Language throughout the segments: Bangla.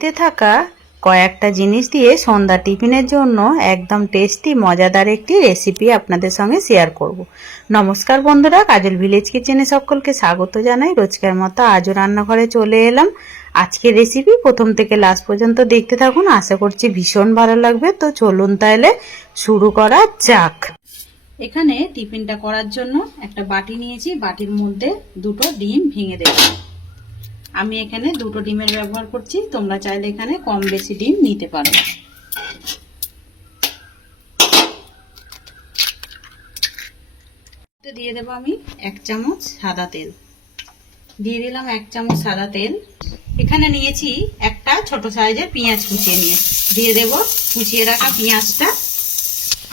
তে থাকা কয়েকটা জিনিস দিয়ে সন্ধ্যা টিফিনের জন্য একদম টেস্টি মজাদার একটি রেসিপি আপনাদের সঙ্গে শেয়ার করব। নমস্কার বন্ধুরা, কাজল ভিলেজ কিচেনে সকলকে স্বাগত জানাই। রোজকার মতো আজও রান্নাঘরে চলে এলাম। আজকের রেসিপি প্রথম থেকে লাস্ট পর্যন্ত দেখতে থাকুন, আশা করছি ভীষণ ভালো লাগবে। তো চলুন তাহলে শুরু করা যাক। এখানে টিফিনটা করার জন্য একটা বাটি নিয়েছি, বাটির মধ্যে দুটো ডিম ভেঙে দেব। আমি এখানে দুটো ডিমের ব্যবহার করছি, তোমরা চাইলে এখানে কম বেশি ডিম নিতে পারো। দিয়ে দেবো আমি 1 চামচ সাদা তেল, দিয়ে দিলাম 1 চামচ সাদা তেল। এখানে নিয়েছি একটা ছোট সাইজের পেঁয়াজ কুচিয়ে নিয়ে দিয়ে দেব কুচিয়ে রাখা পেঁয়াজটা,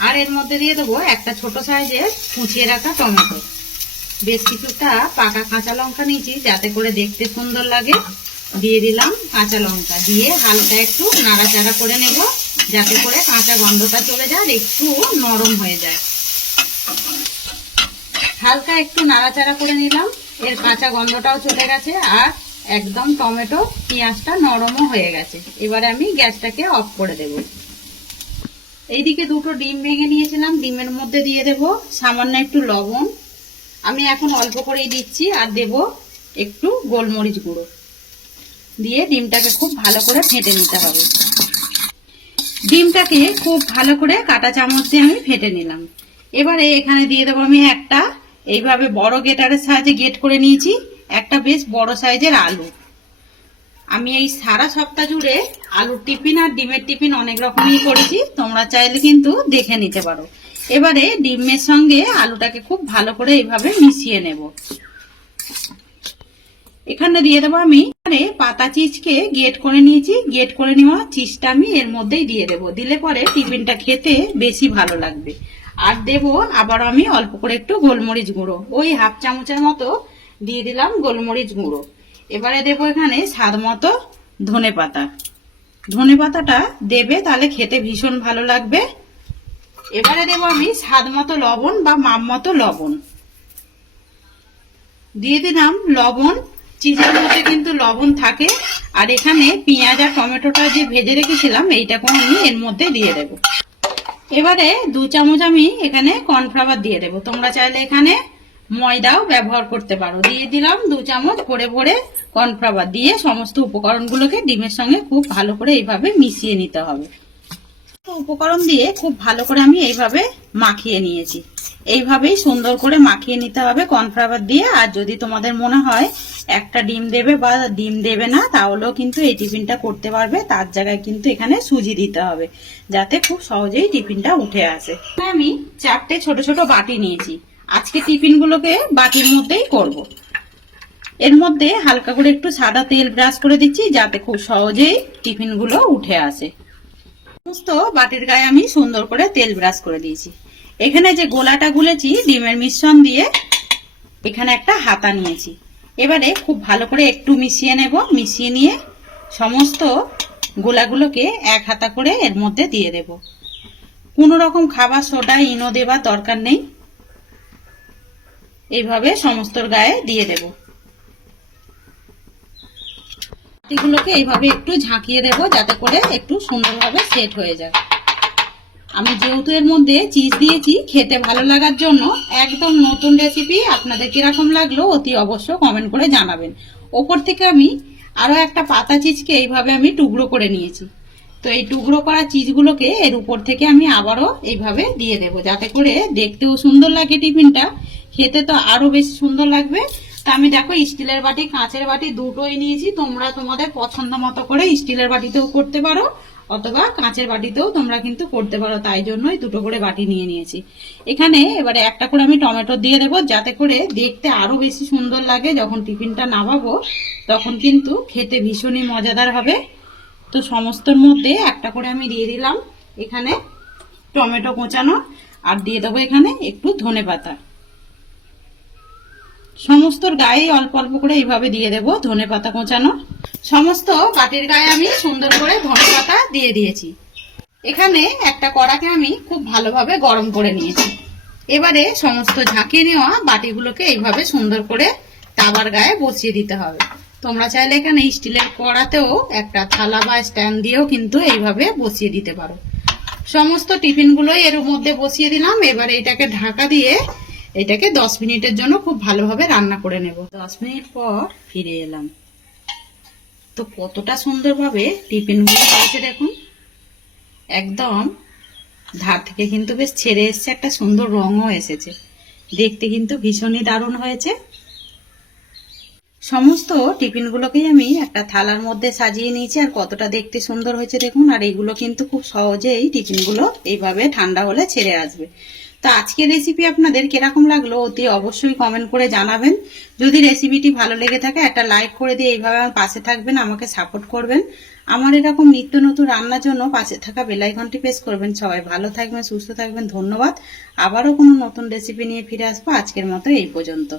আর এর মধ্যে দিয়ে দেবো একটা ছোট সাইজের কুচিয়ে রাখা টমেটো। বেশ কিছুটা পাকা কাঁচা লঙ্কা নিয়েছি যাতে করে দেখতে সুন্দর লাগে। দিয়ে দিলাম কাঁচা লঙ্কা, দিয়ে হালকা একটু নাড়াচাড়া করে নেব যাতে করে কাঁচা গন্ধটা চলে যায়, একটু নরম হয়ে যায়। হালকা একটু নাড়াচাড়া করে নিলাম, এর কাঁচা গন্ধটাও চলে গেছে আর একদম টমেটো পেঁয়াজটা নরমও হয়ে গেছে। এবারে আমি গ্যাসটাকে অফ করে দেব। এইদিকে দুটো ডিম ভেঙে নিয়েছিলাম, ডিমের মধ্যে দিয়ে দেব সামান্য একটু লবণ, আমি এখন অল্প করেই দিচ্ছি, আর দেব একটু গোলমরিচ গুঁড়ো, দিয়ে ডিমটাকে খুব ভালো করে ফেটে নিতে হবে। ডিমটাকে খুব ভালো করে কাঁটা চামচ দিয়ে আমি ফেটে নিলাম। এবারে এখানে দিয়ে দেবো আমি একটা এইভাবে বড় গেটারের সাহায্যে গেট করে নিয়েছি একটা বেশ বড় সাইজের আলু। আমি এই সারা সপ্তাহ জুড়ে আলুর টিফিন আর ডিমের টিফিন অনেক রকমই করেছি, তোমরা চাইলে কিন্তু দেখে নিতে পারো। এবারে ডিমের সঙ্গে আলুটাকে খুব ভালো করে এইভাবে মিশিয়ে নেব। এখানে দিয়ে দেবো আমি পাতা চিজকে গেট করে নিয়েছি, গেট করে নেওয়া চিজটা আমি এর মধ্যেই দিয়ে দেবো, দিলে পরে টিফিনটা খেতে বেশি ভালো লাগবে। আর দেব আবার আমি অল্প করে একটু গোলমরিচ গুঁড়ো, ওই হাফ চামচের মতো দিয়ে দিলাম গোলমরিচ গুঁড়ো। এবারে দেবো এখানে স্বাদ মতো ধনে পাতা, ধনে পাতাটা দেবে তাহলে খেতে ভীষণ ভালো লাগবে। এবারে দেবো আমি স্বাদ মতো লবণ বা মাপ মতো লবণ, দিয়ে দিলাম লবণ। চিজের মধ্যে কিন্তু লবণ থাকে, আর এখানে পেঁয়াজ আর টমেটোটা যে ভেজে রেখেছিলাম এইটাকে আমি এর মধ্যে দিয়ে দেব। এবারে 2 চামচ আমি এখানে কর্নফ্লাওয়ার দিয়ে দেব, তোমরা চাইলে এখানে ময়দাও ব্যবহার করতে পারো। দিয়ে দিলাম 2 চামচ ভরে ভরে কর্নফ্লাওয়ার, দিয়ে সমস্ত উপকরণগুলোকে ডিমের সঙ্গে খুব ভালো করে এইভাবে মিশিয়ে নিতে হবে। উপকরণ দিয়ে খুব ভালো করে আমি এইভাবে মাখিয়ে নিয়েছি, এইভাবেই সুন্দর করে মাখিয়ে নিতে হবে কর্নফ্লাওয়ার দিয়ে। আর যদি তোমাদের মনে হয় একটা ডিম দেবে বা ডিম দেবে না, তাহলেও কিন্তু এই টিফিনটা করতে পারবে। তার জায়গায় কিন্তু এখানে সুজি দিতে হবে যাতে খুব সহজেই টিফিনটা উঠে আসে। আমি 4টে ছোট ছোট বাটি নিয়েছি, আজকে টিফিনগুলোকে বাটির মধ্যেই করব। এর মধ্যে হালকা করে একটু সাদা তেল ব্রাশ করে দিচ্ছি যাতে খুব সহজেই টিফিনগুলো উঠে আসে। সমস্ত বাটির গায়ে আমি সুন্দর করে তেল ব্রাশ করে দিয়েছি। এখানে যে গোলাটা গুলেছি ডিমের মিশ্রণ দিয়ে, এখানে একটা হাতা নিয়েছি। এবারে খুব ভালো করে একটু মিশিয়ে নেব, মিশিয়ে নিয়ে সমস্ত গোলাগুলোকে এক হাতা করে এর মধ্যে দিয়ে দেব। কোনো রকম খাবার সোডা ইনো দেবার দরকার নেই, এইভাবে সমস্তর গায়ে দিয়ে দেব। বাটিগুলোকে এইভাবে একটু ঝাঁকিয়ে দেব যাতে করে একটু সুন্দরভাবে সেট হয়ে যায়। আমি যেহেতু এর মধ্যে চিজ দিয়েছি খেতে ভালো লাগার জন্য, একদম নতুন রেসিপি। আপনাদের কিরকম লাগলো অতি অবশ্য কমেন্ট করে জানাবেন। ওপর থেকে আমি আরো একটা পাতা চিজকে এইভাবে আমি টুকরো করে নিয়েছি, তো এই টুকরো করা চিজগুলোকে এর উপর থেকে আমি আবারও এইভাবে দিয়ে দেব যাতে করে দেখতেও সুন্দর লাগে, টিফিনটা খেতে তো আরো বেশি সুন্দর লাগবে। তা আমি দেখো স্টিলের বাটি কাঁচের বাটি দুটোই নিয়েছি, তোমরা তোমাদের পছন্দ মতো করে স্টিলের বাটিতেও করতে পারো অথবা কাঁচের বাটিতেও তোমরা কিন্তু করতে পারো, তাই জন্যই দুটো করে বাটি নিয়ে নিয়েছি। এখানে এবারে একটা করে আমি টমেটো দিয়ে দেবো যাতে করে দেখতে আরো বেশি সুন্দর লাগে। যখন টিফিনটা নামাবো তখন কিন্তু খেতে ভীষণই মজাদার হবে। তো সমস্তর মধ্যে একটা করে আমি দিয়ে দিলাম এখানে টমেটো কোঁচানো, আর দিয়ে দেবো এখানে একটু ধনে পাতা। সমস্তর গায়ে অল্প অল্প করে এইভাবে দিয়ে দেব ধনে পাতা কোঁচানো। সমস্ত বাটির গায়ে আমি সুন্দর করে ধনে পাতা দিয়ে দিয়েছি। এখানে একটা কড়াকে আমি খুব ভালোভাবে গরম করে নিয়েছি। এবারে সমস্ত ঝাঁকিয়ে নেওয়া বাটিগুলোকে এইভাবে সুন্দর করে তাওয়ার গায়ে বসিয়ে দিতে হবে। তোমরা চাইলে এখানে স্টিলের কড়াতেও একটা থালা বা স্ট্যান্ড দিয়েও কিন্তু এইভাবে বসিয়ে দিতে পারো। সমস্ত টিফিনগুলো এর মধ্যে বসিয়ে দিলাম। এবার এটাকে ঢাকা দিয়ে এটাকে 10 মিনিটের জন্য খুব ভালোভাবে রান্না করে নেব। 10 মিনিট পর ফিরে এলাম। তো কতটা সুন্দরভাবে টিফিনগুলো হয়েছে দেখুন, একদম ধার থেকে কিন্তু বেশ ছেড়ে এসছে, একটা সুন্দর রঙও এসেছে, দেখতে কিন্তু ভীষণই দারুণ হয়েছে। সমস্ত টিফিনগুলোকেই আমি একটা থালার মধ্যে সাজিয়ে নিয়েছি, আর কতটা দেখতে সুন্দর হয়েছে দেখুন। আর এইগুলো কিন্তু খুব সহজেই টিফিনগুলো এইভাবে ঠান্ডা হলে ছেড়ে আসবে। তো আজকের রেসিপি আপনাদের কিরকম লাগলো অতি অবশ্যই কমেন্ট করে জানাবেন। যদি রেসিপিটি ভালো লেগে থাকে একটা লাইক করে দিয়ে এইভাবে আমার পাশে থাকবেন, আমাকে সাপোর্ট করবেন। আমার এরকম নিত্য নতুন রান্নার জন্য পাশে থাকা বেল আইকনটি প্রেস করবেন। সবাই ভালো থাকবেন, সুস্থ থাকবেন, ধন্যবাদ। আবারও কোনো নতুন রেসিপি নিয়ে ফিরে আসবো। আজকের মতো এই পর্যন্ত।